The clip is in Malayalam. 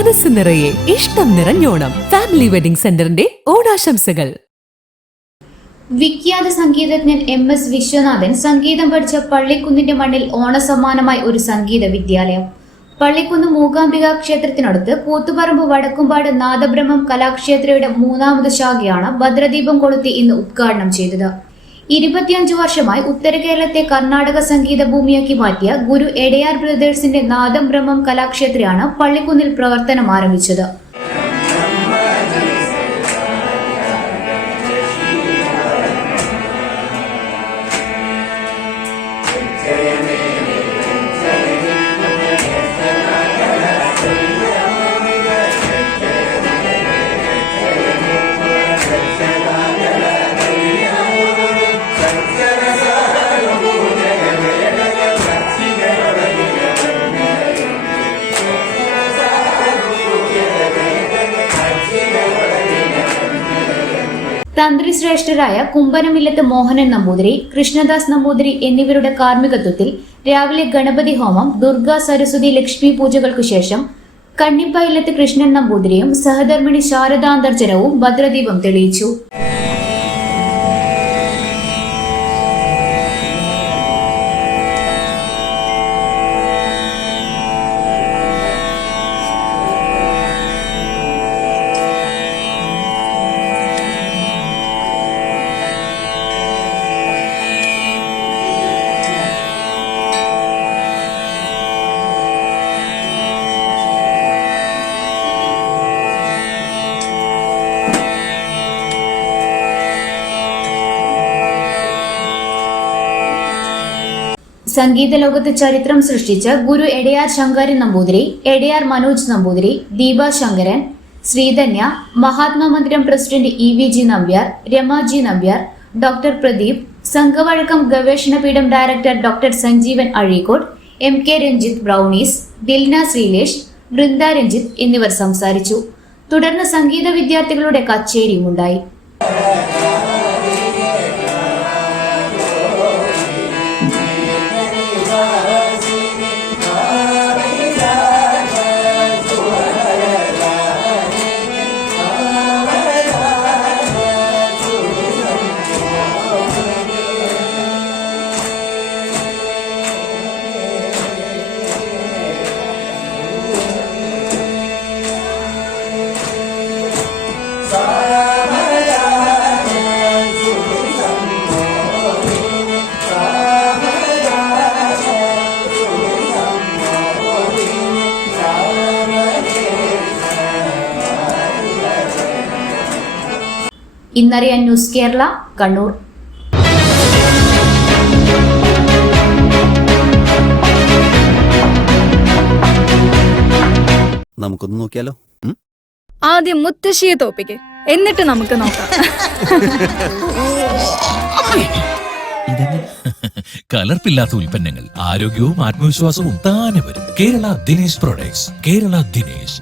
മനസ്സ് നിറയെ ഇഷ്ടം നിറഞ്ഞോണം. ഫാമിലി വെഡിംഗ് സെന്ററിന്റെ ഓണാശംസകൾ. വിഖ്യാത സംഗീതജ്ഞൻ MS വിശ്വനാഥൻ സംഗീതം പഠിച്ച പള്ളിക്കുന്നിന്റെ മണ്ണിൽ ഓണസമ്മാനമായി ഒരു സംഗീത വിദ്യാലയം. പള്ളിക്കുന്ന് മൂകാംബിക ക്ഷേത്രത്തിനടുത്ത് കൂത്തുപറമ്പ് വടക്കുംപാട് നാദബ്രഹ്മം കലാക്ഷേത്രയുടെ 3ാമത് ശാഖയാണ് ഭദ്രദീപം കൊളുത്തി ഇന്ന് ഉദ്ഘാടനം ചെയ്തത്. 25 വർഷമായി ഉത്തര കേരളത്തെ കർണാടക സംഗീത ഭൂമിയാക്കി മാറ്റിയ ഗുരു എടയാർ ബ്രദേഴ്സിന്റെ നാദം ബ്രഹ്മം കലാക്ഷേത്രയാണ് പള്ളിക്കുന്നിൽ പ്രവർത്തനം ആരംഭിച്ചത്. തന്ത്രിശ്രേഷ്ഠരായ കുമ്പനമില്ലത്ത് മോഹനൻ നമ്പൂതിരി, കൃഷ്ണദാസ് നമ്പൂതിരി എന്നിവരുടെ കാർമ്മികത്വത്തിൽ രാവിലെ ഗണപതി ഹോമം, ദുർഗാ സരസ്വതി ലക്ഷ്മി പൂജകൾക്കു ശേഷം കണ്ണിപ്പയിലത്ത് കൃഷ്ണൻ നമ്പൂതിരിയും സഹധർമ്മിണി ശാരദാന്തർജനവും ഭദ്രദീപം തെളിയിച്ചു. സംഗീത ലോകത്ത് ചരിത്രം സൃഷ്ടിച്ച ഗുരു Edayar Sankaran Namboothiri, Edayar Manoj Namboothiri, Deepa Sankaran, Sreedhanya, Mahatma Mandiram president EVG Nambiar, Ramaji Nambiar, doctor Pradeep, സംഘവഴക്കം ഗവേഷണ പീഠം director doctor Sanjeevan Azhikode, MK Ranjith brownies, Dilna Sreelesh, Vrinda Ranjith എന്നിവർ സംസാരിച്ചു. തുടർന്ന് സംഗീത വിദ്യാർത്ഥികളുടെ കച്ചേരിയുമുണ്ടായി. ഇന്നറിയാൻ ന്യൂസ് കേരള കണ്ണൂർ. നമുക്കൊന്ന് നോക്കിയാലോ? ആദ്യം മുത്തശ്ശിയെ തോപ്പിക്ക്, എന്നിട്ട് നമുക്ക് നോക്കാം. കലർപ്പില്ലാത്ത ഉൽപ്പന്നങ്ങൾ, ആരോഗ്യവും ആത്മവിശ്വാസവും താനെ വരും. കേരള ദിനേശ് പ്രൊഡക്ട്സ്. കേരള ദിനേശ്.